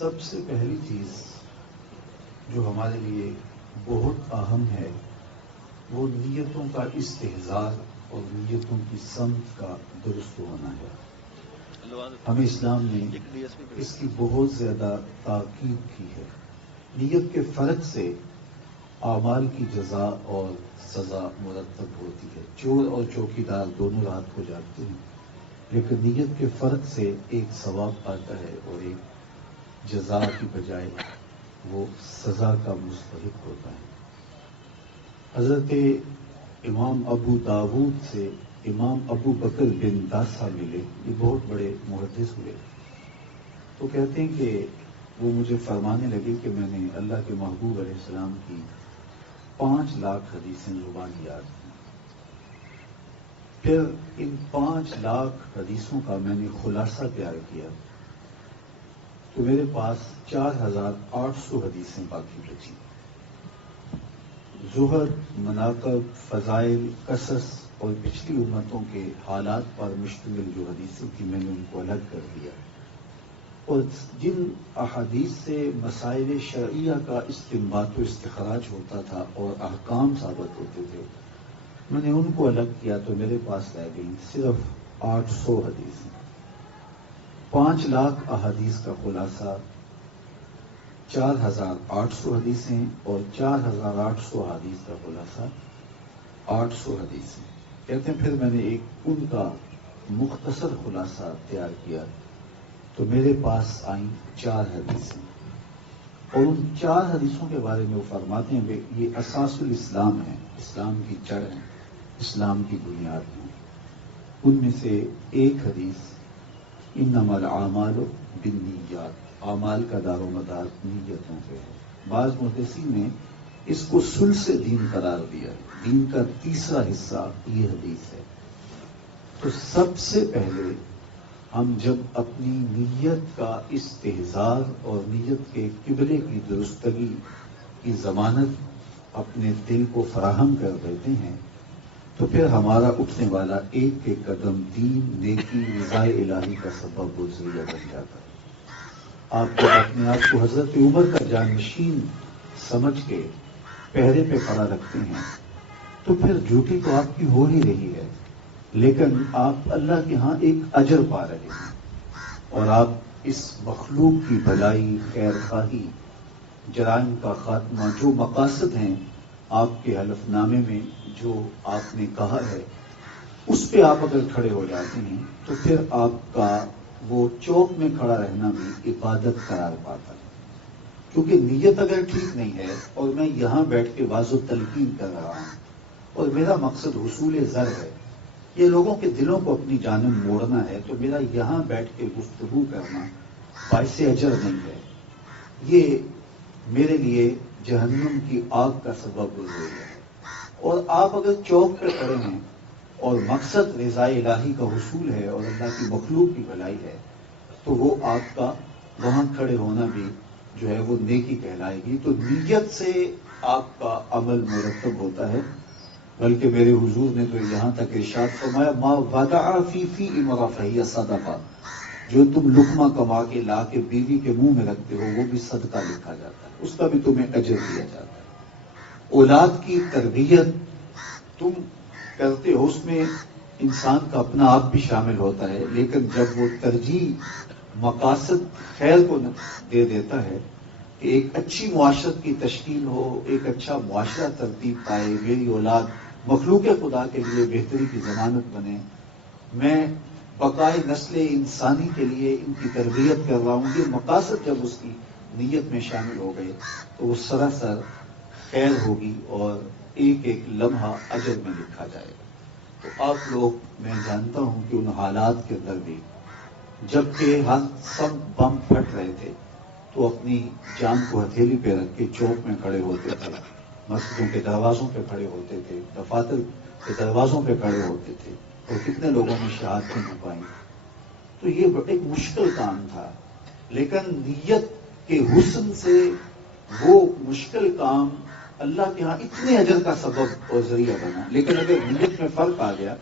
سب سے پہلی چیز جو ہمارے لیے بہت اہم ہے وہ نیتوں کا استحضار اور نیتوں کی سمت کا درست ہونا ہے۔ ہمیں اسلام نے اس کی بہت زیادہ تاکید کی ہے۔ نیت کے فرق سے اعمال کی جزا اور سزا مرتب ہوتی ہے۔ چور اور چوکیدار دونوں رات کو جاگتے ہیں، لیکن نیت کے فرق سے ایک ثواب آتا ہے اور ایک جزا کی بجائے وہ سزا کا مستحق ہوتا ہے۔ حضرت امام ابو داود سے امام ابو بکر بن داسا ملے، یہ بہت بڑے محدث ہوئے، تو کہتے ہیں کہ وہ مجھے فرمانے لگے کہ میں نے اللہ کے محبوب علیہ السلام کی 5 لاکھ حدیثیں زبان یاد کی، پھر ان 5 لاکھ حدیثوں کا میں نے خلاصہ تیار کیا تو میرے پاس 4800 حدیثیں باقی بچی۔ زہد، مناقب، فضائل، قصص اور پچھلی امتوں کے حالات پر مشتمل جو حدیثیں تھیں میں نے ان کو الگ کر دیا، اور جن احادیث سے مسائل شرعیہ کا استنباط و استخراج ہوتا تھا اور احکام ثابت ہوتے تھے میں نے ان کو الگ کیا تو میرے پاس رہ گئی صرف 800 حدیثیں۔ 5 لاکھ احادیث کا خلاصہ 4800 حدیثیں اور 4800 احادیث کا خلاصہ 800 حدیثیں۔ کہتے ہیں پھر میں نے ایک ان کا مختصر خلاصہ تیار کیا تو میرے پاس آئیں 4 حدیثیں، اور ان 4 حدیثوں کے بارے میں وہ فرماتے ہیں کہ یہ اساس الاسلام ہے، اسلام کی جڑ ہے، اسلام کی بنیاد ہے۔ ان میں سے ایک حدیث انما الاعمال بالنیات، اعمال کا دار و مدار نیتوں پہ ہے۔ بعض محدثین نے اس کو ثلث دین قرار دیا، دین کا تیسرا حصہ یہ حدیث ہے۔ تو سب سے پہلے ہم جب اپنی نیت کا استحضار اور نیت کے قبلے کی درستگی کی ضمانت اپنے دل کو فراہم کر دیتے ہیں تو پھر ہمارا اٹھنے والا ایک ایک قدم دین، نیکی، رضا الہی کا سبب و ذریعہ بن جاتا ہے۔ آپ جب اپنے آپ کو حضرت عمر کا جانشین سمجھ کے پہرے پہ کھڑا رکھتے ہیں تو پھر ڈیوٹی تو آپ کی ہو ہی رہی ہے، لیکن آپ اللہ کے ہاں ایک اجر پا رہے ہیں، اور آپ اس مخلوق کی بھلائی، خیر خواہی، جرائم کا خاتمہ، جو مقاصد ہیں آپ کے حلف نامے میں جو آپ نے کہا ہے اس پہ آپ اگر کھڑے ہو جاتے ہیں تو پھر آپ کا وہ چوک میں کھڑا رہنا بھی عبادت قرار پاتا ہے۔ کیونکہ نیت اگر ٹھیک نہیں ہے اور میں یہاں بیٹھ کے واضح تلقین کر رہا ہوں اور میرا مقصد حصول زر ہے، یہ لوگوں کے دلوں کو اپنی جانب موڑنا ہے، تو میرا یہاں بیٹھ کے گفتگو کرنا باعث اجر نہیں ہے، یہ میرے لیے جہنم کی آگ کا سبب ہو رہی ہے۔ اور آپ اگر چوک پہ کھڑے ہیں اور مقصد رضا الہی کا حصول ہے اور اللہ کی مخلوق کی بھلائی ہے تو وہ آپ کا وہاں کھڑے ہونا بھی جو ہے وہ نیکی کہلائے گی۔ تو نیت سے آپ کا عمل مرتب ہوتا ہے، بلکہ میرے حضور نے تو یہاں تک ارشاد فرمایا ما وضع فی امرأ فہی صدقہ، جو تم لقمہ کما کے لا کے بیوی کے منہ میں رکھتے ہو وہ بھی صدقہ لکھا جاتا ہے، اس کا بھی تمہیں اجر دیا جاتا ہے۔ اولاد کی تربیت تم کرتے ہو، اس میں انسان کا اپنا آپ بھی شامل ہوتا ہے، لیکن جب وہ ترجیح مقاصد خیر کو دے دیتا ہے کہ ایک اچھی معاشرت کی تشکیل ہو، ایک اچھا معاشرہ ترتیب پائے، میری اولاد مخلوق خدا کے لیے بہتری کی ضمانت بنے، میں بقائے نسل انسانی کے لیے ان کی تربیت کر رہا ہوں، یہ مقاصد جب اس کی نیت میں شامل ہو گئے تو وہ سراسر خیر ہوگی اور ایک ایک لمحہ اجر میں لکھا جائے گا۔ تو آپ لوگ، میں جانتا ہوں کہ ان حالات کے اندر بھی جبکہ ہر سب بم پھٹ رہے تھے تو اپنی جان کو ہتھیلی پہ رکھ کے چوک میں کھڑے ہوتے تھے، مسجدوں کے دروازوں پہ کھڑے ہوتے تھے، دفاتر کے دروازوں پہ کھڑے ہوتے تھے، اور کتنے لوگوں نے شہادتیں پائیں۔ تو یہ ایک مشکل کام تھا، لیکن نیت کے حسن سے وہ مشکل کام اللہ کے ہاں اتنے اجر کا سبب اور ذریعہ بنا۔ لیکن اگر نیت میں فرق آ گیا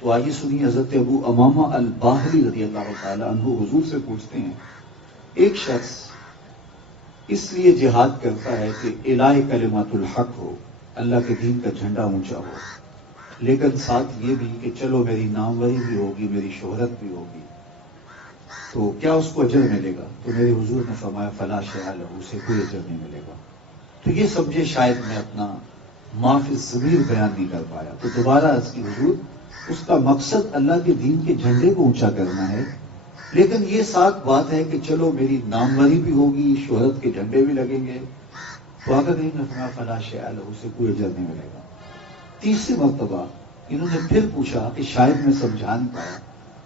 تو آئیے سنیے، حضرت ابو امامہ الباہلی رضی اللہ تعالی عنہ حضور سے پوچھتے ہیں، ایک شخص اس لیے جہاد کرتا ہے کہ الہ کلمات الحق ہو، اللہ کے دین کا جھنڈا اونچا ہو، لیکن ساتھ یہ بھی کہ چلو میری ناموری بھی ہوگی، میری شہرت بھی ہوگی، تو کیا اس کو اجر ملے گا؟ تو میرے حضور نے فرمایا فلا شیء لہ، اسے کوئی اجر نہیں ملے گا۔ تو یہ سمجھے شاید میں اپنا معافی ضمیر بیان نہیں کر پایا، تو دوبارہ عرض کی حضور اس کا مقصد اللہ کے دین کے جھنڈے کو اونچا کرنا ہے، لیکن یہ ساتھ بات ہے کہ چلو میری ناموری بھی ہوگی، شہرت کے جھنڈے بھی لگیں گے، تو اگر نہیں نے فرمایا فلا شیء لہ، اسے کوئی اجر نہیں ملے گا۔ تیسری مرتبہ انہوں نے پھر پوچھا کہ شاید میں سمجھا نہیں پایا،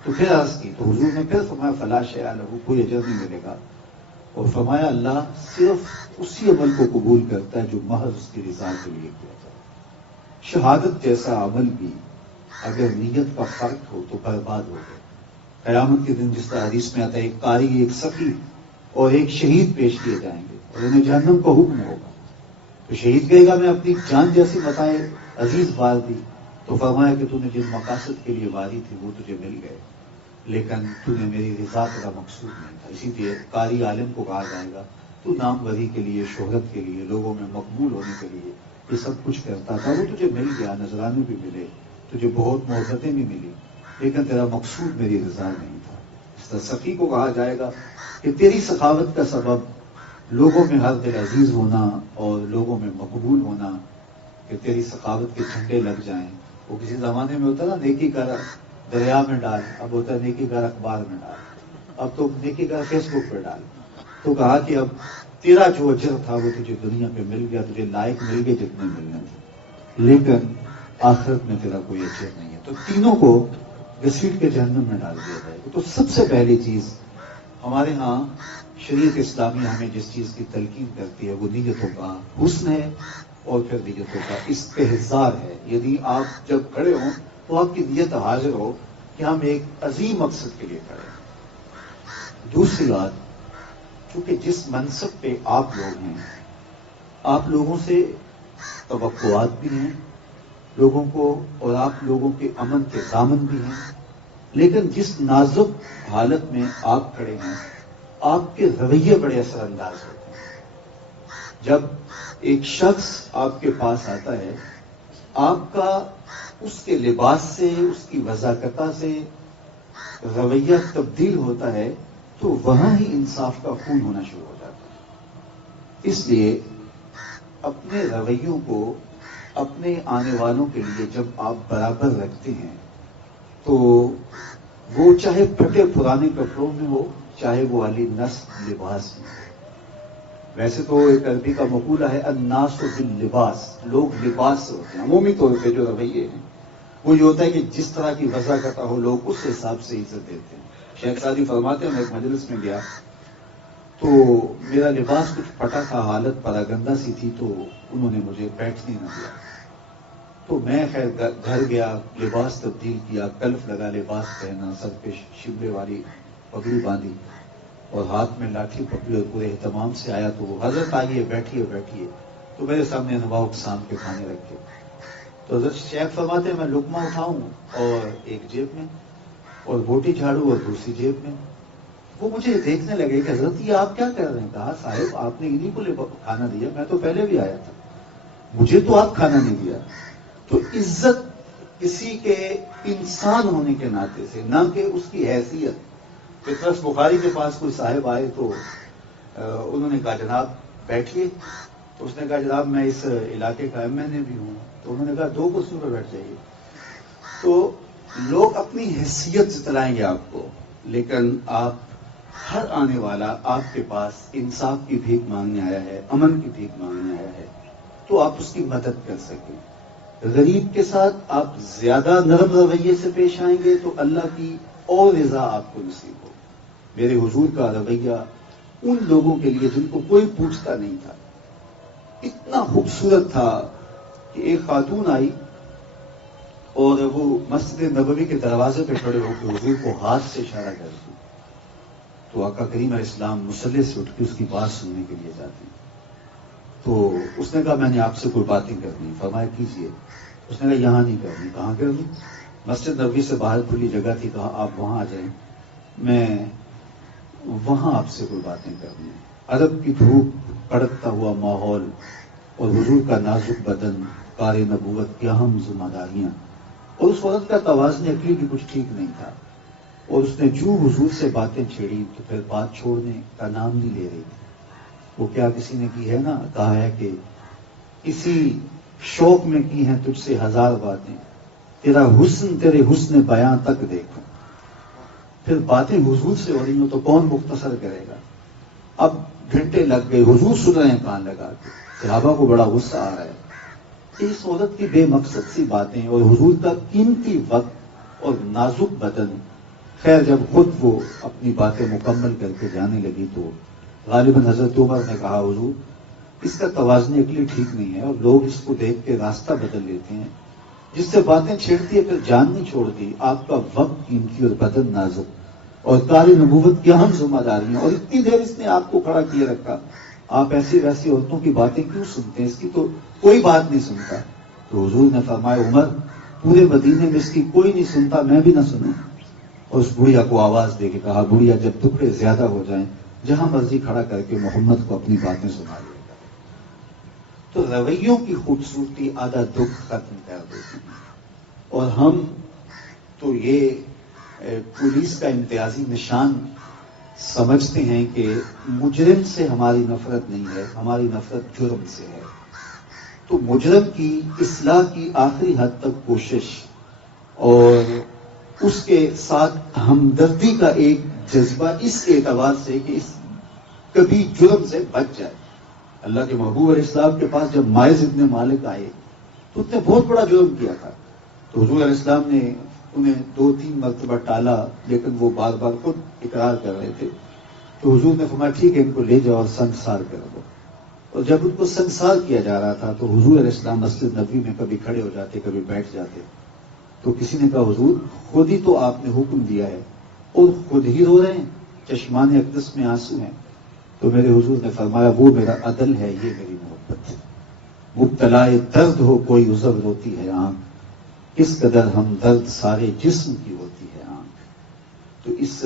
تو پھر عرض کی تو حضور نے پھر فرمایا فلا شیء لہ، کوئی اجر نہیں ملے گا، اور فرمایا اللہ صرف اسی عمل کو قبول کرتا ہے جو محض اس کی رضا کے لیے کیا جائے۔ شہادت جیسا عمل بھی اگر نیت کا فرق ہو تو برباد ہو گئے۔ قیامت کے دن جس طرح حدیث میں آتا ہے ایک قاری، ایک سقی اور ایک شہید پیش کیے جائیں گے اور انہیں جہنم کا حکم ہوگا، تو شہید کہے گا میں اپنی جان جیسی متائیں عزیز بار دی، تو فرمایا کہ تو نے جن مقاصد کے لیے واری تھی وہ تجھے مل گئے، لیکن تو نے میری رضا کا مقصود نہیں تھا۔ اسی لیے قاری عالم کو کہا جائے گا تو نام وری کے لیے، شہرت کے لیے، لوگوں میں مقبول ہونے کے لیے یہ سب کچھ کرتا تھا، وہ تجھے مل گیا، نذرانے بھی ملے، تجھے بہت محبتیں بھی ملی، لیکن تیرا مقصود میری رضا نہیں تھا۔ اس طرح سخی کو کہا جائے گا کہ تیری سخاوت کا سبب لوگوں میں ہر دل عزیز ہونا اور لوگوں میں مقبول ہونا، کہ تیری سخاوت کے جھنڈے لگ جائیں۔ وہ کسی زمانے میں ہوتا نا نیکی کا دریا میں ڈال، اب ہوتا ہے نیکی کا اخبار میں ڈال، اب تو نیکی کا فیس بک پہ ڈال۔ تو کہا کہ اب تیرا جو اجر تھا وہ تجھے دنیا پہ مل گیا، تجھے لائق مل گئے جتنے ملنے تھے، لیکن آخرت میں تیرا کوئی اجر نہیں ہے۔ تو تینوں کو گھسیٹ کے جہنم میں ڈال دیا جائے گا۔ تو سب سے پہلی چیز ہمارے ہاں شریعت اسلامیہ ہمیں جس چیز کی تلقین کرتی ہے وہ نیتوں کا حسن ہے، اور پھر نیتوں کا استحضار ہے۔ یعنی آپ جب کھڑے ہوں تو آپ کی نیت حاضر ہو کہ ہم ایک عظیم مقصد کے لیے کھڑے ہیں۔ دوسری بات، چونکہ جس منصب پہ آپ لوگ ہیں، آپ لوگوں سے توقعات بھی ہیں لوگوں کو، اور آپ لوگوں کے امن کے دامن بھی ہیں، لیکن جس نازک حالت میں آپ کھڑے ہیں آپ کے رویے بڑے اثر انداز ہوتے ہیں۔ جب ایک شخص آپ کے پاس آتا ہے، آپ کا اس کے لباس سے، اس کی وضاحت سے رویہ تبدیل ہوتا ہے، تو وہاں ہی انصاف کا خون ہونا شروع ہو جاتا ہے۔ اس لیے اپنے رویوں کو اپنے آنے والوں کے لیے جب آپ برابر رکھتے ہیں تو وہ چاہے پھٹے پرانے کپڑوں میں ہو، چاہے وہ علی نسل لباس میں ہو۔ ویسے تو ایک عربی کا مقولہ ہے الناس باللباس، لوگ لباس سے ہوتے ہیں۔ عمومی طور پہ جو رویے ہیں وہ یہ ہوتا ہے کہ جس طرح کی وضاحت ہو لوگ اس حساب سے عزت دیتے ہیں۔ شیخ سعدی فرماتے ہیں میں ایک مجلس میں گیا تو میرا لباس کچھ پھٹا تھا، حالت پراگندہ سی تھی، تو انہوں نے مجھے بیٹھنے نہ دیا۔ تو میں خیر گھر گیا، لباس تبدیل کیا، کلف لگا، لباس پہنا، سر پہ شبلے والی پگڑی باندھی اور ہاتھ میں لاٹھی پکڑی اور پورے اہتمام سے آیا، تو وہ حضرت آئیے بیٹھیے بیٹھیے، تو میرے سامنے انواع اقسام کے کھانے رکھے۔ تو حضرت شیخ فرماتے ہیں میں لقمہ اٹھاؤں اور ایک جیب میں اور بوٹی جھاڑوں اور دوسری جیب میں۔ وہ مجھے دیکھنے لگے کہ حضرت یہ آپ کیا کر رہے ہیں؟ کہا صاحب آپ نے انہیں کو کھانا دیا، میں تو پہلے بھی آیا تھا، مجھے تو آپ کھانا نہیں دیا۔ تو عزت کسی کے انسان ہونے کے ناطے سے، نہ کہ اس کی حیثیت۔ فطرت بخاری کے پاس کوئی صاحب آئے تو انہوں نے کہا جناب بیٹھیے، تو اس نے کہا جناب میں اس علاقے کا ایم این اے بھی ہوں، تو انہوں نے کہا 2 کرسیوں پہ بیٹھ جائیے۔ تو لوگ اپنی حیثیت جتلائیں گے آپ کو، لیکن آپ ہر آنے والا آپ کے پاس انصاف کی بھیک مانگنے آیا ہے، امن کی بھیک مانگنے آیا ہے، تو آپ اس کی مدد کر سکیں۔ غریب کے ساتھ آپ زیادہ نرم رویے سے پیش آئیں گے تو اللہ کی اور رضا آپ کو نصیب ہو۔ میرے حضور کا رویہ ان لوگوں کے لیے جن کو کوئی پوچھتا نہیں تھا اتنا خوبصورت تھا کہ ایک خاتون آئی اور وہ مسجد نبوی کے دروازے پہ کھڑے ہو کے حضور کو ہاتھ سے اشارہ کرتی، تو آقا کریم علیہ السلام مصلی سے اٹھ کے اس کی بات سننے کے لیے جاتے ہیں۔ تو اس نے کہا میں نے آپ سے کوئی باتیں کرنی، فرمایا کیجیے۔ اس نے کہا یہاں نہیں کرنی۔ کہاں کرنی؟ مسجد نبوی سے باہر کھلی جگہ تھی، کہا آپ وہاں آ جائیں، میں وہاں آپ سے کوئی باتیں کرنی ہے۔ ادب کی دھوپ بھڑکتا ہوا ماحول اور حضور کا نازک بدن، کار نبوت کی اہم ذمہ داریاں، اور اس عورت کا توازن عقلی بھی کچھ ٹھیک نہیں تھا، اور اس نے جو حضور سے باتیں چھیڑی تو پھر بات چھوڑنے کا نام نہیں لے رہی تھی۔ وہ کیا کسی نے کی ہے نا، کہا ہے کہ اسی شوق میں کی ہیں تجھ سے ہزار باتیں، تیرا حسن تیرے حسن بیاں تک دیکھوں۔ پھر باتیں حضور سے ہو رہی ہوں تو کون مختصر کرے گا؟ اب گھنٹے لگ گئے، حضور سن رہے ہیں کان لگا کے، صحابہ کو بڑا غصہ آ رہا ہے۔ اس عورت کی بے مقصد سی باتیں اور حضور کا قیمتی وقت اور نازک بدن، خیر جب خود وہ اپنی باتیں مکمل کر کے جانے لگی تو غالباً حضرت عمر نے کہا حضور اس کا توازن عقلی ٹھیک نہیں ہے، اور لوگ اس کو دیکھ کے راستہ بدل لیتے ہیں، جس سے باتیں چھیڑتی ہے پھر جان نہیں چھوڑتی۔ آپ کا وقت قیمتی اور بدن نازک اور کار نبوت کی اہم ذمہ داریاں، اور اتنی دیر اس نے آپ کو کھڑا کیے رکھا، آپ ایسی ویسی عورتوں کی باتیں کیوں سنتے ہیں؟ اس کی تو کوئی بات نہیں سنتا۔ تو حضور نے فرمایا عمر پورے مدینے میں اس کی کوئی نہیں سنتا، میں بھی نہ سنوں۔ اور اس بڑھیا کو آواز دے کے کہا بڑھیا جب ٹکڑے زیادہ ہو جائیں جہاں مرضی کھڑا کر کے محمد کو اپنی باتیں سنا لے گا۔ تو رویوں کی خوبصورتی آدھا دکھ ختم کر دیتی ہے، اور ہم تو یہ پولیس کا امتیازی نشان سمجھتے ہیں کہ مجرم سے ہماری نفرت نہیں ہے، ہماری نفرت جرم سے ہے۔ تو مجرم کی اصلاح کی آخری حد تک کوشش اور اس کے ساتھ ہمدردی کا ایک جذبہ اس اعتبار سے کہ اس کبھی جرم سے بچ جائے۔ اللہ کے محبوب علیہ السلام کے پاس جب مائز ابن مالک آئے تو اس نے بہت بڑا جرم کیا تھا، تو حضور علیہ السلام نے انہیں 2-3 مرتبہ ٹالا، لیکن وہ بار بار خود اقرار کر رہے تھے۔ تو حضور نے فرمایا ٹھیک ہے ان کو لے جاؤ اور سنسار کر دو۔ اور جب ان کو سنسار کیا جا رہا تھا تو حضور علیہ السلام مسجد نبوی میں کبھی کھڑے ہو جاتے کبھی بیٹھ جاتے۔ تو کسی نے کہا حضور خود ہی تو آپ نے حکم دیا ہے اور خود ہی رو رہے ہیں، چشمان اقدس میں آنسو ہیں۔ تو میرے حضور نے فرمایا وہ میرا عدل ہے، یہ میری محبت ہے۔ مبتلا درد ہو کوئی عذر روتی ہے آنکھ، کس قدر ہم درد سارے جسم کی ہوتی ہے آنکھ۔ تو اس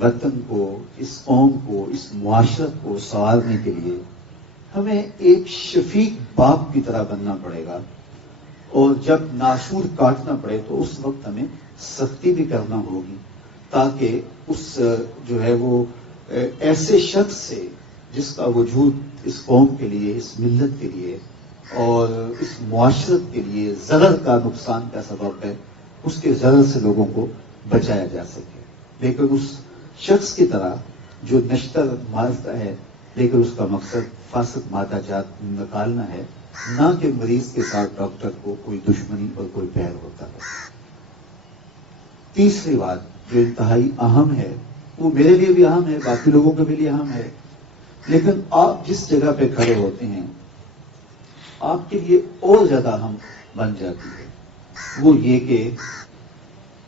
وطن کو، اس قوم کو، اس معاشرت کو سنوارنے کے لیے ہمیں ایک شفیق باپ کی طرح بننا پڑے گا، اور جب ناسور کاٹنا پڑے تو اس وقت ہمیں سختی بھی کرنا ہوگی، تاکہ اس جو ہے وہ ایسے شخص سے جس کا وجود اس قوم کے لیے، اس ملت کے لیے اور اس معاشرت کے لیے ضرر کا، نقصان کا سبب ہے، اس کے ضرر سے لوگوں کو بچایا جا سکے۔ لیکن اس شخص کی طرح جو نشتر مارتا ہے لیکن اس کا مقصد فاسد مادہ جات نکالنا ہے، نہ کہ مریض کے ساتھ ڈاکٹر کو کوئی دشمنی اور کوئی پیر ہوتا ہے۔ تیسری بات جو انتہائی اہم ہے، وہ میرے لیے بھی اہم ہے، باقی لوگوں کے بھی لیے اہم ہے، لیکن آپ جس جگہ پہ کھڑے ہوتے ہیں آپ کے لیے اور زیادہ اہم بن جاتی ہے۔ وہ یہ کہ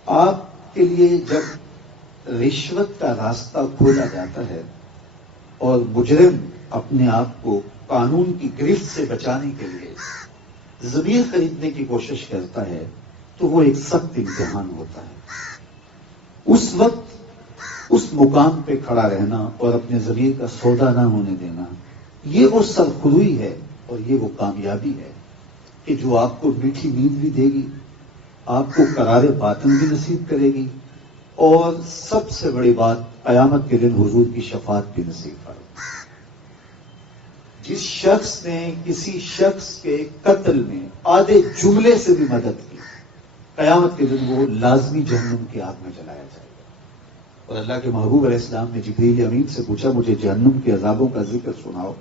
آپ کے لیے جب رشوت کا راستہ کھولا جاتا ہے اور مجرم اپنے آپ کو قانون کی گرفت سے بچانے کے لیے ضمیر خریدنے کی کوشش کرتا ہے تو وہ ایک سخت امتحان ہوتا ہے۔ اس وقت اس مقام پہ کھڑا رہنا اور اپنے ضمیر کا سودا نہ ہونے دینا، یہ وہ سرخروئی ہے اور یہ وہ کامیابی ہے کہ جو آپ کو میٹھی نیند بھی دے گی، آپ کو قرار باطن بھی نصیب کرے گی، اور سب سے بڑی بات قیامت کے دن حضور کی شفاعت بھی نصیب کرے گی۔ جس شخص نے کسی شخص کے قتل میں آدھے جملے سے بھی مدد کی، قیامت کے دن وہ لازمی جہنم کی آگ میں جلایا جائے گا۔ اور اللہ کے محبوب علیہ السلام نے جبریل امین سے پوچھا مجھے جہنم کے عذابوں کا ذکر سناؤ۔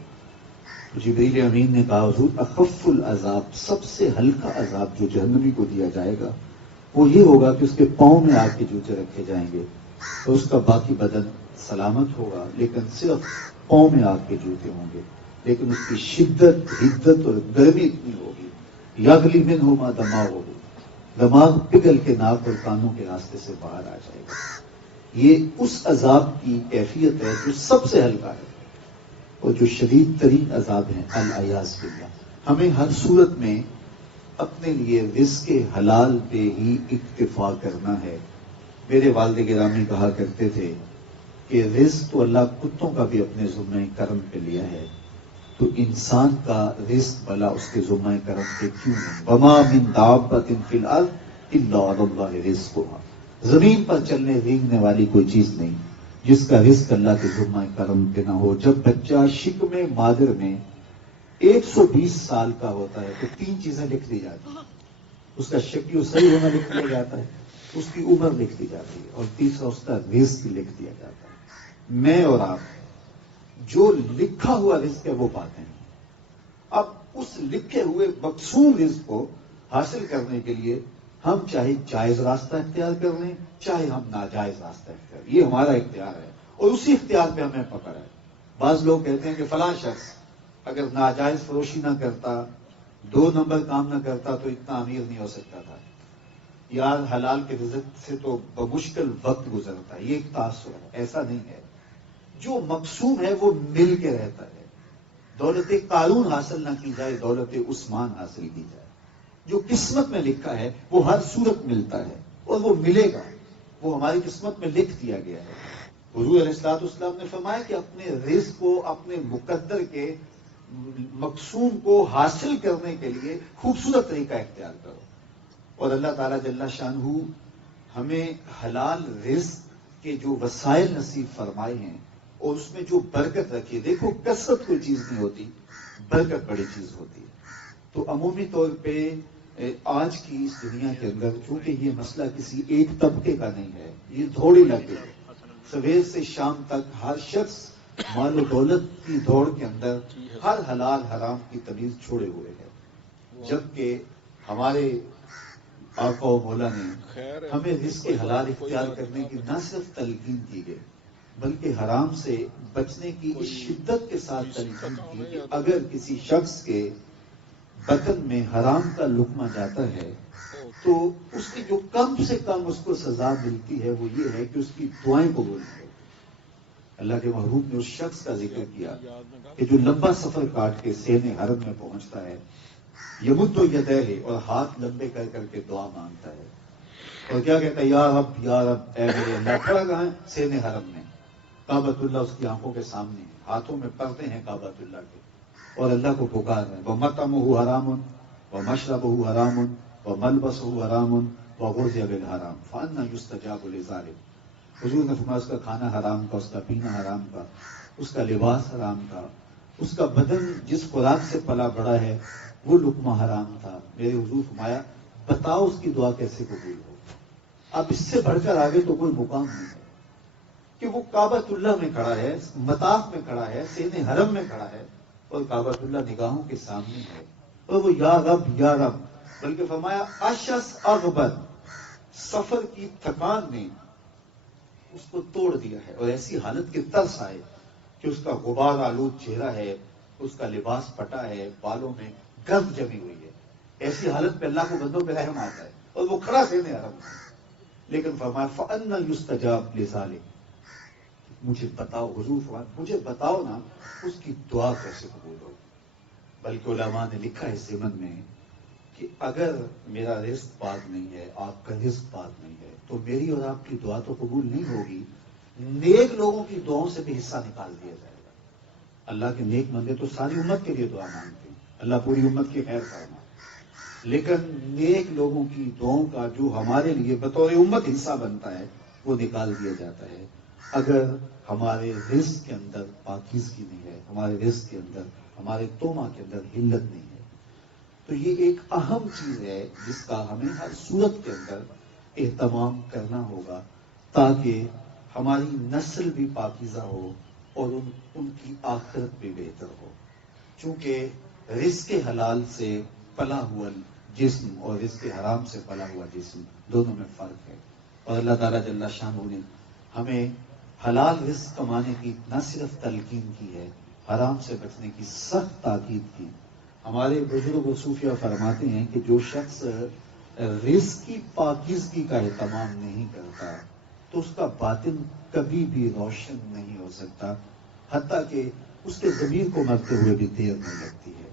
تو جبریل امین نے کہا حضور اخف العذاب، سب سے ہلکا عذاب جو جہنمی کو دیا جائے گا وہ یہ ہوگا کہ اس کے پاؤں میں آگ کے جوتے رکھے جائیں گے تو اس کا باقی بدن سلامت ہوگا، لیکن صرف پاؤں میں آگ کے جوتے ہوں گے، لیکن اس کی شدت، حدت اور گرمی اتنی ہوگی یغلی منہما دماغ ہوگی، دماغ پگھل کے ناک اور کانوں کے راستے سے باہر آ جائے گا۔ یہ اس عذاب کی کیفیت ہے جو سب سے ہلکا ہے، اور جو شدید ترین عذاب ہے العیاذ باللہ۔ ہمیں ہر صورت میں اپنے لیے رزق حلال پہ ہی اکتفا کرنا ہے۔ میرے والد گرامی کہا کرتے تھے کہ رزق تو اللہ کتوں کا بھی اپنے ذمہ کرم پہ لیا ہے، تو انسان کا رزق بلا اس کے ذمہ کرم پہ کیوں نہیں؟ وما من دابۃ فی الارض الا علی اللہ رزقها، زمین پر چلنے رینگنے والی کوئی چیز نہیں جس کا رزق اللہ کے ذمہ کرم پہ نہ ہو۔ جب بچہ شکم مادر میں 120 سال کا ہوتا ہے تو 3 چیزیں لکھ دی جاتی ہیں، اس کا شکل و صحیح ہونا لکھ دیا جاتا ہے، اس کی عمر لکھ دی جاتی ہے، اور تیسرا اس کا رزق لکھ دیا جاتا ہے۔ میں اور آپ جو لکھا ہوا رزق ہے وہ پاتے ہیں۔ اب اس لکھے ہوئے مقصود رزق کو حاصل کرنے کے لیے ہم چاہے جائز راستہ اختیار کر لیں، چاہے ہم ناجائز راستہ اختیار، یہ ہمارا اختیار ہے اور اسی اختیار پہ ہمیں پکڑ ہے۔ بعض لوگ کہتے ہیں کہ فلاں شخص اگر ناجائز فروشی نہ کرتا، 2 نمبر کام نہ کرتا تو اتنا امیر نہیں ہو سکتا تھا، یار حلال کے رزق سے تو بمشکل وقت گزرتا ہے، یہ ایک تاثر ہے۔ ایسا نہیں ہے، جو مقصود ہے وہ مل کے رہتا ہے۔ دولت قارون حاصل نہ کی جائے، دولت عثمان حاصل کی جائے۔ جو قسمت میں لکھا ہے وہ ہر صورت ملتا ہے اور وہ ملے گا، وہ ہماری قسمت میں لکھ دیا گیا ہے۔ حضور علیہ الصلوۃ والسلام نے فرمایا کہ اپنے رزق کو، اپنے مقدر کے مقصود کو حاصل کرنے کے لیے خوبصورت طریقہ اختیار کرو، اور اللہ تعالیٰ جل شانہ ہمیں حلال رزق کے جو وسائل نصیب فرمائے ہیں اور اس میں جو برکت رکھی ہے۔ دیکھو کثرت کوئی چیز نہیں ہوتی، برکت بڑی چیز ہوتی ہے۔ تو عمومی طور پہ آج کی اس دنیا کے اندر چونکہ یہ مسئلہ کسی ایک طبقے کا نہیں ہے، یہ دوڑی لگ گئی ہے، صبح سے شام تک ہر شخص مال و دولت کی دوڑ کے اندر ہر حلال حرام کی تمیز چھوڑے ہوئے ہے، جبکہ ہمارے آقا و مولا نے ہمیں رزق حلال اختیار کرنے کی نہ صرف تلقین کی گئی بلکہ حرام سے بچنے کی اس شدت کے ساتھ تلقین کی کہ اگر کسی شخص کے بطن میں حرام کا لقمہ جاتا ہے تو اس کی جو کم سے کم اس کو سزا ملتی ہے وہ یہ ہے کہ اس کی دعائیں قبول ہو۔ اللہ کے محبوب نے اس شخص کا ذکر کیا کہ جو لمبا سفر کاٹ کے سین حرم میں پہنچتا ہے، یمد و یدیہ، اور ہاتھ لمبے کر کر کے دعا مانگتا ہے، اور کیا کہتا ہے؟ یا رب یا رب، اے میرے اللہ۔ کھڑا کہاں ہے؟ سین حرم میں، کعبۃ اللہ اس کی آنکھوں کے سامنے ہے، ہاتھوں میں پردے ہیں کعبۃ اللہ کے، اور اللہ کو پکار رہے ہیں۔ وَمَطْعَمُهُ حَرَامٌ وَمَشْرَبُهُ حَرَامٌ وَمَلْبَسُهُ حَرَامٌ وَغُذِّيَ بِالْحَرَامِ فَأَنَّىٰ يُسْتَجَابُ لِذَٰلِكَ۔ حضور نے فرمایا اس کا کھانا حرام کا، اس کا پینا حرام کا، اس کا لباس حرام کا، اس کا بدن جس خوراک سے پلا بڑا ہے وہ لقمہ حرام تھا۔ میرے حضور فرمایا بتاؤ اس کی دعا کیسے قبول ہو؟ اب اس سے بڑھ کر آگے تو کوئی مقام نہیں ہے کہ وہ کعبۃ اللہ میں کھڑا ہے، مطاف میں کھڑا ہے، سین حرم میں کھڑا ہے، اور کعبۃ اللہ نگاہوں کے سامنے ہے، اور وہ یا رب یا رب، بلکہ فرمایا اشس اغبر، سفر کی تھکان نے اس کو توڑ دیا ہے، اور ایسی حالت کے ترس آئے کہ اس کا غبار آلود چہرہ ہے، اس کا لباس پھٹا ہے، بالوں میں گرد جمی ہوئی ہے، ایسی حالت پہ اللہ کو بندوں پہ رحم آتا ہے، اور وہ کھڑا سین حرم ہے، لیکن فرمایا فَأَنَّ يُسْتَجَابُ لِذَٰلِكَ، مجھے بتاؤ حضور فرمایا مجھے بتاؤ نا اس کی دعا کیسے قبول ہو۔ بلکہ علماء نے لکھا ہے ضمن میں کہ اگر میرا رزق پاک نہیں ہے، آپ کا رزق پاک نہیں ہے، تو میری اور آپ کی دعا تو قبول نہیں ہوگی، نیک لوگوں کی دعاؤں سے بھی حصہ نکال دیا جائے گا۔ اللہ کے نیک بندے تو ساری امت کے لیے دعا مانگتے ہیں، اللہ پوری امت کی خیر فرمائے، لیکن نیک لوگوں کی دعاؤں کا جو ہمارے لیے بطور امت حصہ بنتا ہے وہ نکال دیا جاتا ہے اگر ہمارے رزق کے اندر پاکیزگی نہیں ہے، ہمارے رزق کے اندر، ہمارے تومہ کے اندر حلت نہیں ہے۔ تو یہ ایک اہم چیز ہے جس کا ہمیں ہر صورت کے اندر اہتمام کرنا ہوگا تاکہ ہماری نسل بھی پاکیزہ ہو اور ان کی آخرت بھی بہتر ہو۔ چونکہ رزق حلال سے پلا ہوا جسم اور رزق حرام سے پلا ہوا جسم دونوں میں فرق ہے، اور اللہ تعالیٰ جل شانہ نے ہمیں حلال رزق کمانے کی نہ صرف تلقین کی ہے، حرام سے بچنے کی سخت تاکید کی۔ ہمارے بزرگ و صوفیہ فرماتے ہیں کہ جو شخص رزق کی پاکیزگی کا اہتمام نہیں کرتا تو اس کا باطن کبھی بھی روشن نہیں ہو سکتا، حتیٰ کہ اس کے ضمیر کو مرتے ہوئے بھی دیر نہیں لگتی ہے۔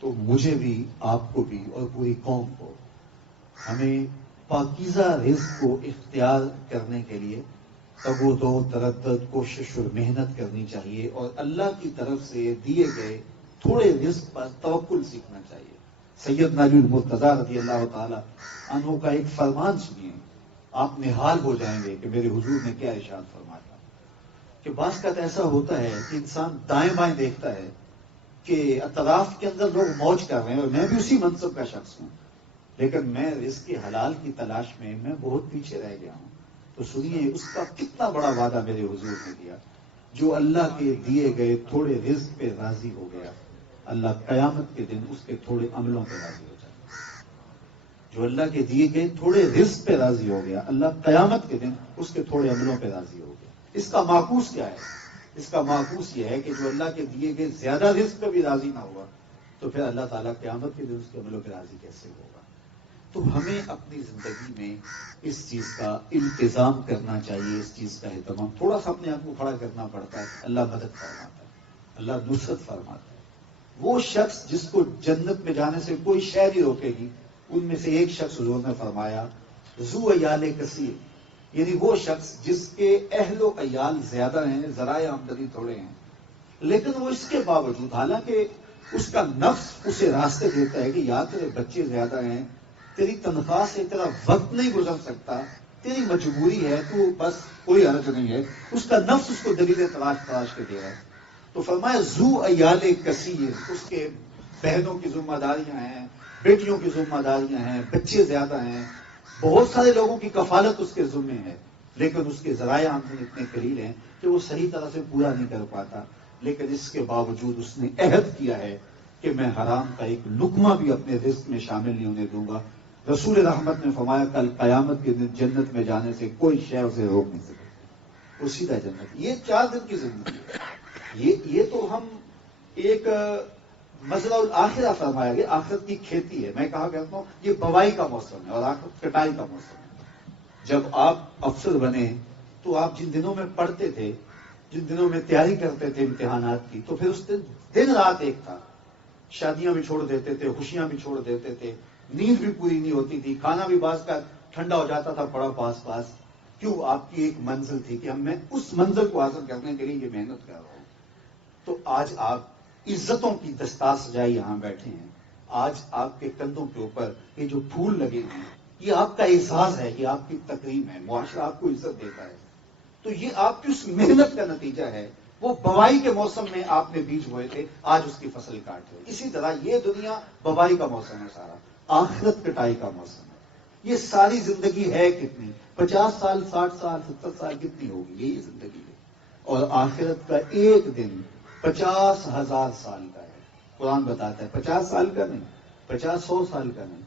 تو مجھے بھی، آپ کو بھی، اور پوری قوم کو ہمیں پاکیزہ رزق کو اختیار کرنے کے لیے تب وہ دو تردد کوشش اور محنت کرنی چاہیے، اور اللہ کی طرف سے دیے گئے تھوڑے رزق پر توکل سیکھنا چاہیے۔ سید نبی المرتضیٰ رضی اللہ تعالی عنہ کا ایک فرمان سنیے، آپ نہال ہو جائیں گے کہ میرے حضور نے کیا ارشاد فرمایا کہ بعض کا ایسا ہوتا ہے کہ انسان دائیں بائیں دیکھتا ہے کہ اطراف کے اندر لوگ موج کر رہے ہیں اور میں بھی اسی منصب کا شخص ہوں، لیکن میں رزق کے حلال کی تلاش میں بہت پیچھے رہ گیا ہوں۔ تو سنیے اس کا کتنا بڑا وعدہ میرے حضور نے دیا، جو اللہ کے دیے گئے تھوڑے رزق پہ راضی ہو گیا، اللہ قیامت کے دن اس کے تھوڑے عملوں پہ راضی ہو جائے گا۔ جو اللہ کے دیے گئے تھوڑے رزق پہ راضی ہو گیا، اللہ قیامت کے دن اس کے تھوڑے عملوں پہ راضی ہو گیا۔ اس کا معکوس کیا ہے؟ اس کا معکوس یہ ہے کہ جو اللہ کے دیے گئے زیادہ رزق پہ بھی راضی نہ ہوا، تو پھر اللہ تعالیٰ قیامت کے دن اس کے عملوں پہ راضی کیسے ہوگا؟ تو ہمیں اپنی زندگی میں اس چیز کا التزام کرنا چاہیے، اس چیز کا اہتمام، تھوڑا سا اپنے آپ کو کھڑا کرنا پڑتا ہے، اللہ مدد فرماتا ہے، اللہ نصرت فرماتا ہے۔ وہ شخص جس کو جنت میں جانے سے کوئی شے نہیں روکے گی، ان میں سے ایک شخص حضور نے فرمایا ذو عیال کثیر، یعنی وہ شخص جس کے اہل و عیال زیادہ ہیں، ذرائع آمدنی تھوڑے ہیں، لیکن وہ اس کے باوجود، حالانکہ اس کا نفس اسے راستے دیتا ہے کہ یا تیرے بچے زیادہ ہیں، تیری تنخواہ سے تیرا وقت نہیں گزر سکتا، تیری مجبوری ہے، تو بس کوئی حرج نہیں ہے، اس کا نفس اس کو دلیل تلاش کے دے رہا ہے۔ تو فرمایا ذو عیال کثیر، اس کے بہنوں کی ذمہ داریاں ہیں، بیٹیوں کی ذمہ داریاں ہیں، بچے زیادہ ہیں، بہت سارے لوگوں کی کفالت اس کے ذمے ہے، لیکن اس کے ذرائع آمدنی اتنے قلیل ہیں کہ وہ صحیح طرح سے پورا نہیں کر پاتا، لیکن اس کے باوجود اس نے عہد کیا ہے کہ میں حرام کا ایک لقمہ بھی اپنے رزق میں شامل نہیں ہونے دوں گا۔ رسول رحمت نے فرمایا کل قیامت کے دن جنت میں جانے سے کوئی شے اسے روک نہیں سکے، وہ سیدھا جنت۔ یہ 4 دن کی زندگی ہے، یہ تو ہم ایک مزرع الآخرہ فرمایا گیا، آخرت کی کھیتی ہے۔ میں کہا کرتا ہوں یہ بوائی کا موسم ہے اور آخرت کٹائی کا موسم ہے۔ جب آپ افسر بنے تو آپ جن دنوں میں پڑھتے تھے، جن دنوں میں تیاری کرتے تھے امتحانات کی، تو پھر اس دن رات ایک تھا، شادیاں بھی چھوڑ دیتے تھے، خوشیاں بھی چھوڑ دیتے تھے، نیند بھی پوری نہیں ہوتی تھی، کھانا بھی بعض کا ٹھنڈا ہو جاتا تھا پڑا پاس۔ کیوں؟ آپ کی ایک منزل تھی کہ میں اس منزل کو حاصل کرنے کے لیے یہ محنت کر رہا ہوں۔ تو آج آپ عزتوں کی دستار سجائی یہاں بیٹھے ہیں، آج آپ کے کندھوں کے اوپر یہ جو پھول لگے ہیں، یہ آپ کا اعزاز ہے، یہ آپ کی تکریم ہے، معاشرہ آپ کو عزت دیتا ہے۔ تو یہ آپ کی اس محنت کا نتیجہ ہے۔ وہ بوائی کے موسم میں آپ نے بیج بوئے تھے، آج اس کی فصل کاٹ رہے۔ اسی طرح یہ دنیا بوائی کا موسم ہے، سارا آخرت کٹائی کا موسم ہے۔ یہ ساری زندگی ہے کتنی؟ 50 سال، 60 سال، 70 سال کتنی ہوگی؟ یہی زندگی ہے۔ اور آخرت کا ایک دن 50,000 سال کا ہے۔ قرآن بتاتا ہے 50 سال کا نہیں، 100 سال کا نہیں،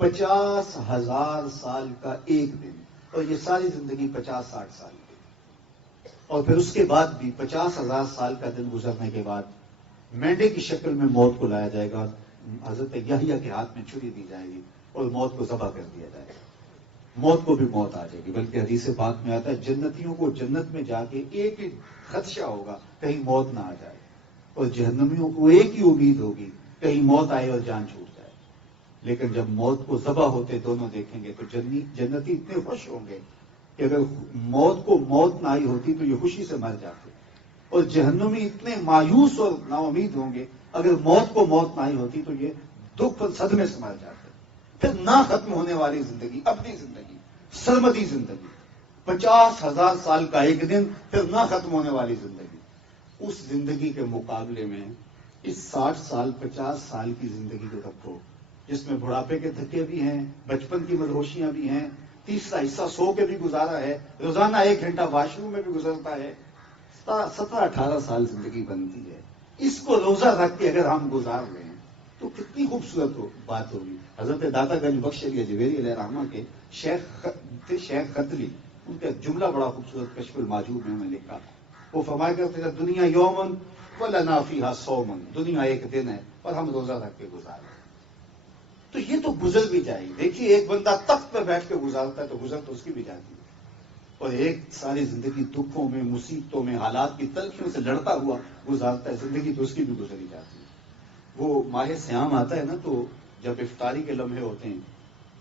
50,000 سال کا ایک دن، اور یہ ساری زندگی 50-60 سال کی۔ اور پھر اس کے بعد بھی 50,000 سال کا دن گزرنے کے بعد مینڈے کی شکل میں موت کو لایا جائے گا، حضرت یحییٰ کے ہاتھ میں چھری دی جائے گی اور موت کو ذبح کر دیا جائے گا۔ موت کو بھی موت آ جائے گی، بلکہ حدیث پاک میں آتا ہے جنتیوں کو جنت میں جا کے ایک ہی خدشہ ہوگا کہیں موت نہ آ جائے، اور جہنمیوں کو ایک ہی امید ہوگی کہیں موت آئے اور جان چھوٹ جائے۔ لیکن جب موت کو ذبح ہوتے دونوں دیکھیں گے تو جنتی اتنے خوش ہوں گے کہ اگر موت کو موت نہ آئی ہوتی تو یہ خوشی سے مر جاتے، اور جہنمی اتنے مایوس اور نا امید ہوں گے اگر موت کو موت نہ آئی ہوتی تو یہ دکھ اور صدمے سے مر جاتے۔ پھر نہ ختم ہونے والی زندگی، اپنی زندگی، سرمدی زندگی، 50,000 سال کا ایک دن، پھر نہ ختم ہونے والی زندگی۔ اس زندگی کے مقابلے میں اس 60 سال 50 سال کی زندگی کو رکھو، جس میں بڑھاپے کے دھکے بھی ہیں، بچپن کی مدہوشیاں بھی ہیں، تیسرا حصہ سو کے بھی گزارا ہے، روزانہ 1 گھنٹہ واش روم میں بھی گزرتا ہے، 17-18 سال زندگی بنتی ہے۔ اس کو روزہ رکھ کے اگر ہم گزار رہے ہیں تو کتنی خوبصورت بات ہوگی۔ حضرت داتا گنج بخش علی اجمیری علیہ رحمہ کے شیخ خدلی، ان کا جملہ بڑا خوبصورت کشف الماجور میں لکھا، وہ فرمایا کرتے تھے دنیا یومن ولنا فیہا صومن، دنیا ایک دن ہے اور ہم روزہ رکھ کے گزار رہے ہیں۔ تو یہ تو گزر بھی جائے گی۔ دیکھیے ایک بندہ تخت پہ بیٹھ کے گزارتا ہے تو گزر تو اس کی بھی جاتی ہے، اور ایک ساری زندگی دکھوں میں، مصیبتوں میں، حالات کی تلخیوں سے لڑتا ہوا گزارتا ہے، زندگی تو اس کی بھی گزری جاتی ہے۔ وہ ماہ سیام آتا ہے نا، تو جب افطاری کے لمحے ہوتے ہیں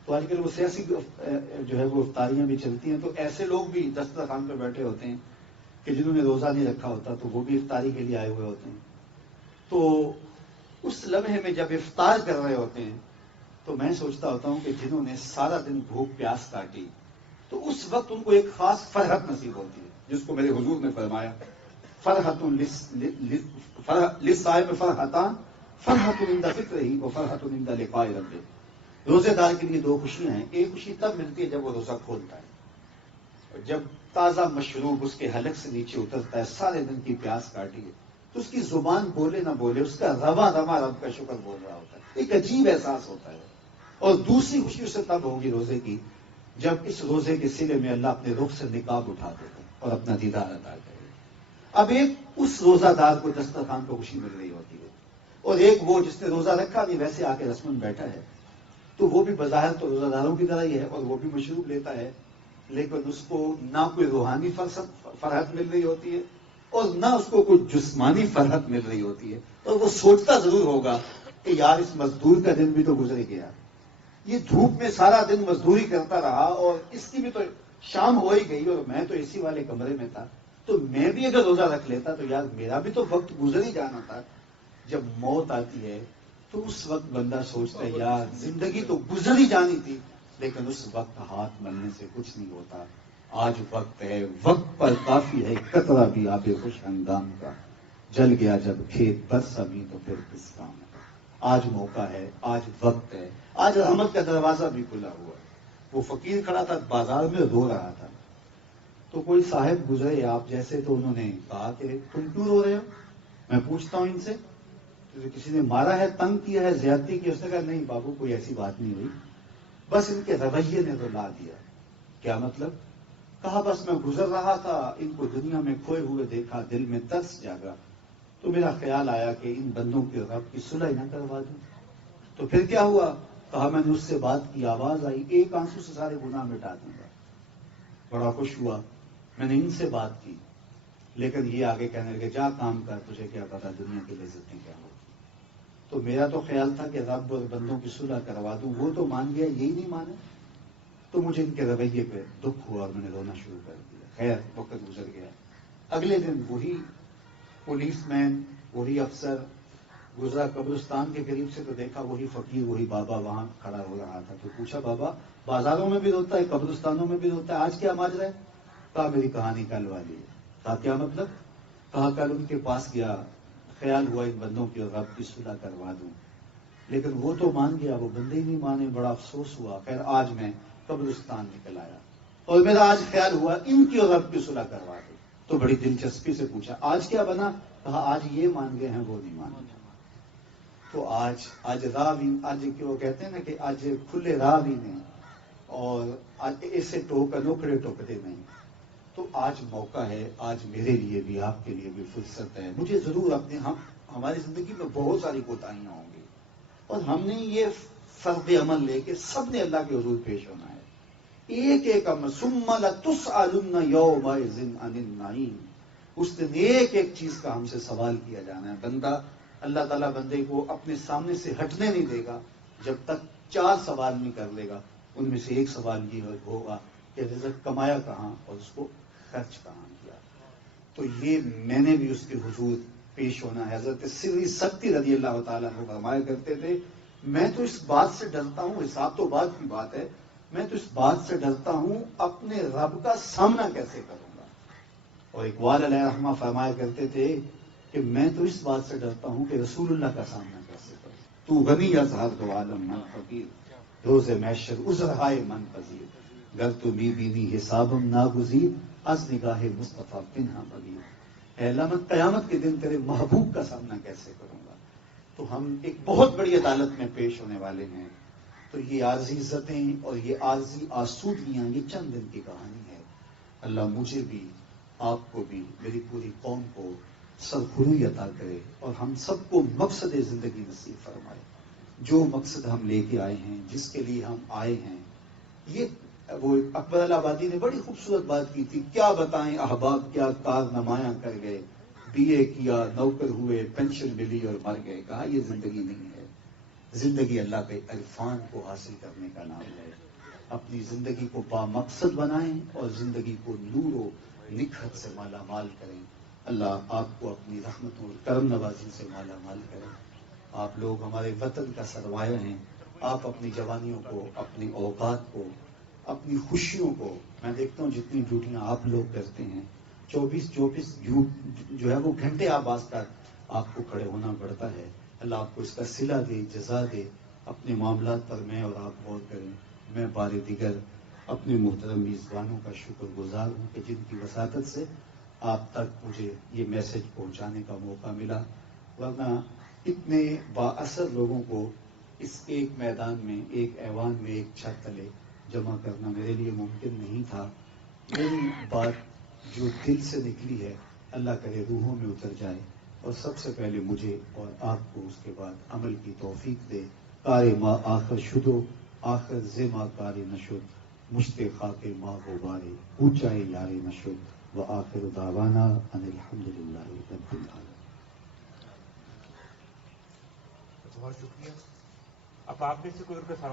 تو آج کل وہ سیاسی جو ہے وہ افطاریاں بھی چلتی ہیں، تو ایسے لوگ بھی دسترخوان پہ بیٹھے ہوتے ہیں کہ جنہوں نے روزہ نہیں رکھا ہوتا، تو وہ بھی افطاری کے لیے آئے ہوئے ہوتے ہیں. تو اس لمحے میں جب افطار کر رہے ہوتے ہیں تو میں سوچتا ہوتا ہوں کہ جنہوں نے سارا دن بھوک پیاس کاٹی، تو اس وقت ان کو ایک خاص فرحت نصیب ہوتی ہے، جس کو میرے حضور نے فرمایا فرحت للصائم فرحتان، فرحت عند فطرہ و فرحت عند لقاء ربہ. روزے دار کے لیے دو خوشیاں ہیں. ایک خوشی تب ملتی ہے جب وہ روزہ کھولتا ہے، اور جب تازہ مشروب اس کے حلق سے نیچے اترتا ہے، سارے دن کی پیاس کاٹی ہے، تو اس کی زبان بولے نہ بولے اس کا رواں رواں رب کا شکر بول رہا ہوتا ہے. ایک عجیب احساس ہوتا ہے. اور دوسری خوشی اسے تب ہوگی روزے کی جب اس روزے کے سلے میں اللہ اپنے رخ سے نقاب اٹھا دیتا ہے اور اپنا دیدار عطا کرے. اب ایک اس روزہ دار کو دسترخوان کو خوشی مل رہی ہوتی ہے، اور ایک وہ جس نے روزہ رکھا نہیں ویسے آ کے رسمن بیٹھا ہے، تو وہ بھی بظاہر تو روزہ داروں کی طرح ہی ہے، اور وہ بھی مشروب لیتا ہے، لیکن اس کو نہ کوئی روحانی فرحت مل رہی ہوتی ہے اور نہ اس کو کوئی جسمانی فرحت مل رہی ہوتی ہے. اور وہ سوچتا ضرور ہوگا کہ یار اس مزدور کا دن بھی تو گزر گیا، یہ دھوپ میں سارا دن مزدوری کرتا رہا اور اس کی بھی تو شام ہو ہی گئی، اور میں تو اے سی والے کمرے میں تھا، تو میں بھی اگر روزہ رکھ لیتا تو یار میرا بھی تو وقت گزر ہی جانا تھا. جب موت آتی ہے تو اس وقت بندہ سوچتا ہے یار زندگی تو گزر ہی جانی تھی، لیکن اس وقت ہاتھ ملنے سے کچھ نہیں ہوتا. آج وقت ہے، وقت پر کافی ہے قطرہ بھی آب خوش ہنگام کا، جل گیا جب کھیت برسا بھی تو پھر کس کام کا. آج موقع ہے، آج وقت ہے، آج رحمت کا دروازہ بھی کھلا ہوا ہے. وہ فقیر کھڑا تھا بازار میں رو رہا تھا، تو کوئی صاحب گزرے آپ جیسے، تو انہوں نے کہا کہ تم کیوں رو رہے ہو؟ میں پوچھتا ہوں ان سے کسی نے مارا ہے، تنگ کیا ہے، زیادتی کی؟ اس نے کہا نہیں بابو کوئی ایسی بات نہیں ہوئی، بس ان کے رویے نے تو لا دیا. کیا مطلب؟ کہا بس میں گزر رہا تھا، ان کو دنیا میں کھوئے ہوئے دیکھا، دل میں ترس جاگا، تو میرا خیال آیا کہ ان بندوں کے رب کی صلح نہ کروا دوں. تو پھر کیا ہوا؟ کہا میں نے اس سے بات کی، آواز آئی ایک آنسو سے سارے گناہ مٹا دوں گا. بڑا خوش ہوا. میں نے ان سے بات کی، لیکن یہ آگے کہنے لگے جا کام کر، تجھے کیا پتا دنیا کی لذتیں کیا ہوتی. تو میرا تو خیال تھا کہ رب اور بندوں کی صلح کروا دوں، وہ تو مان گیا، یہی نہیں مانے. تو مجھے ان کے رویے پہ دکھ ہوا اور میں نے رونا شروع کر دیا. خیر وقت گزر گیا. اگلے دن وہی پولیس مین، وہی افسر گزرا قبرستان کے قریب سے، تو دیکھا وہی فقیر، وہی بابا وہاں کھڑا ہو رہا تھا. تو پوچھا بابا بازاروں میں بھی روتا ہے، قبرستانوں میں بھی روتا ہے، آج کیا ماجرا ہے؟ کہا میری کہانی کل والی ہے. کہا کیا مطلب؟ کہا کل ان کے پاس گیا، خیال ہوا ان بندوں کی اور رب کی صلح کروا دوں، لیکن وہ تو مان گیا، وہ بندے ہی نہیں مانے. بڑا افسوس ہوا. خیر آج میں قبرستان نکل آیا اور میرا آج خیال ہوا ان کی اور رب کی صلح کروا دوں. تو بڑی دلچسپی سے پوچھا آج کیا بنا؟ کہا آج یہ مان گئے ہیں، وہ نہیں مان گئے. تو آج راوی، آج وہ کہتے ہیں نا کہ آج کھلے راوی نے، اور آج ایسے نوکڑے ٹوکتے نہیں. تو آج موقع ہے، آج میرے لیے بھی آپ کے لیے بھی فرصت ہے. مجھے ضرور ہماری زندگی میں بہت ساری کوتاہیاں ہوں گی، اور ہم نے یہ فرض عمل لے کے سب نے اللہ کے حضور پیش ہونا ہے. ایک ایک عمل ثم لتسألن یومئذ عن النعیم، اس دن ایک ایک چیز کا ہم سے سوال کیا جانا ہے. بندہ، اللہ تعالیٰ بندے کو اپنے سامنے سے ہٹنے نہیں دے گا جب تک 4 سوال نہیں کر لے گا. ان میں سے ایک سوال یہ ہوگا کہ رزق کمایا کہاں اور اس کو خرچ کہاں کیا. تو یہ میں نے بھی اس کے حضور پیش ہونا ہے. حضرت سری سکتی رضی اللہ تعالیٰ عنہ فرمایا کرتے تھے میں تو اس بات سے ڈرتا ہوں، حساب تو بعد کی بات ہے، میں تو اس بات سے ڈرتا ہوں اپنے رب کا سامنا کیسے کروں گا. اور اقبال علیہ رحمہ فرمایا کرتے تھے کہ میں تو اس بات سے ڈرتا ہوں کہ رسول اللہ کا سامنا کیسے کروں. تو غنی از ہر دو عالم من فقیر، روز محشر عذرہائے من پذیر، گر تو می بینی حسابم ناگزیر، از نگاہ مصطفیٰ پنہا بغیر. اے اللہ میں قیامت کے دن تیرے محبوب کا سامنا کیسے کروں گا. تو ہم ایک بہت بڑی عدالت میں پیش ہونے والے ہیں. تو یہ عارضی عزتیں اور یہ عارضی آسودگیاں یہ چند دن کی کہانی ہے. اللہ مجھے بھی، آپ کو بھی، میری پوری قوم کو سرخروئی عطا کرے اور ہم سب کو مقصد زندگی نصیب فرمائے. جو مقصد ہم لے کے آئے ہیں، جس کے لیے ہم آئے ہیں. یہ وہ اکبر الآبادی نے بڑی خوبصورت بات کی تھی، کیا بتائیں احباب کیا کارنمایاں کر گئے، بی اے کیا، نوکر ہوئے، پینشن ملی اور مر گئے. کہا یہ زندگی نہیں ہے. زندگی اللہ کے عرفان کو حاصل کرنے کا نام ہے. اپنی زندگی کو بامقصد بنائیں اور زندگی کو نور و نکھت سے مالا مال کریں. اللہ آپ کو اپنی رحمتوں اور کرم نوازی سے مالا مال کریں. آپ لوگ ہمارے وطن کا سرمایہ ہیں. آپ اپنی جوانیوں کو، اپنی اوقات کو، اپنی خوشیوں کو، میں دیکھتا ہوں جتنی ڈیوٹیاں آپ لوگ کرتے ہیں، 24 جو ہے وہ گھنٹے آپ آپ کو کھڑے ہونا پڑتا ہے. اللہ آپ کو اس کا صلہ دے، جزا دے. اپنے معاملات پر میں اور آپ غور کریں. میں بار دیگر اپنے محترم میزبانوں کا شکر گزار ہوں کہ جن کی وساطت سے آپ تک مجھے یہ میسج پہنچانے کا موقع ملا، ورنہ اتنے با اثر لوگوں کو اس ایک میدان میں، ایک ایوان میں، ایک چھت تلے جمع کرنا میرے لیے ممکن نہیں تھا. میری بات جو دل سے نکلی ہے اللہ کرے روحوں میں اتر جائے اور سب سے پہلے مجھے اور آپ کو اس کے بعد عمل کی توفیق دے. کار ما آخر شدو، آخر زما کار نشد، مشت خاک ما غبارے اونچائے یار نشد، و آخر دعوانا ان الحمدللہ رب العالمین. بہت شکریہ. اب آپ میں سے کوئی ان کا سوال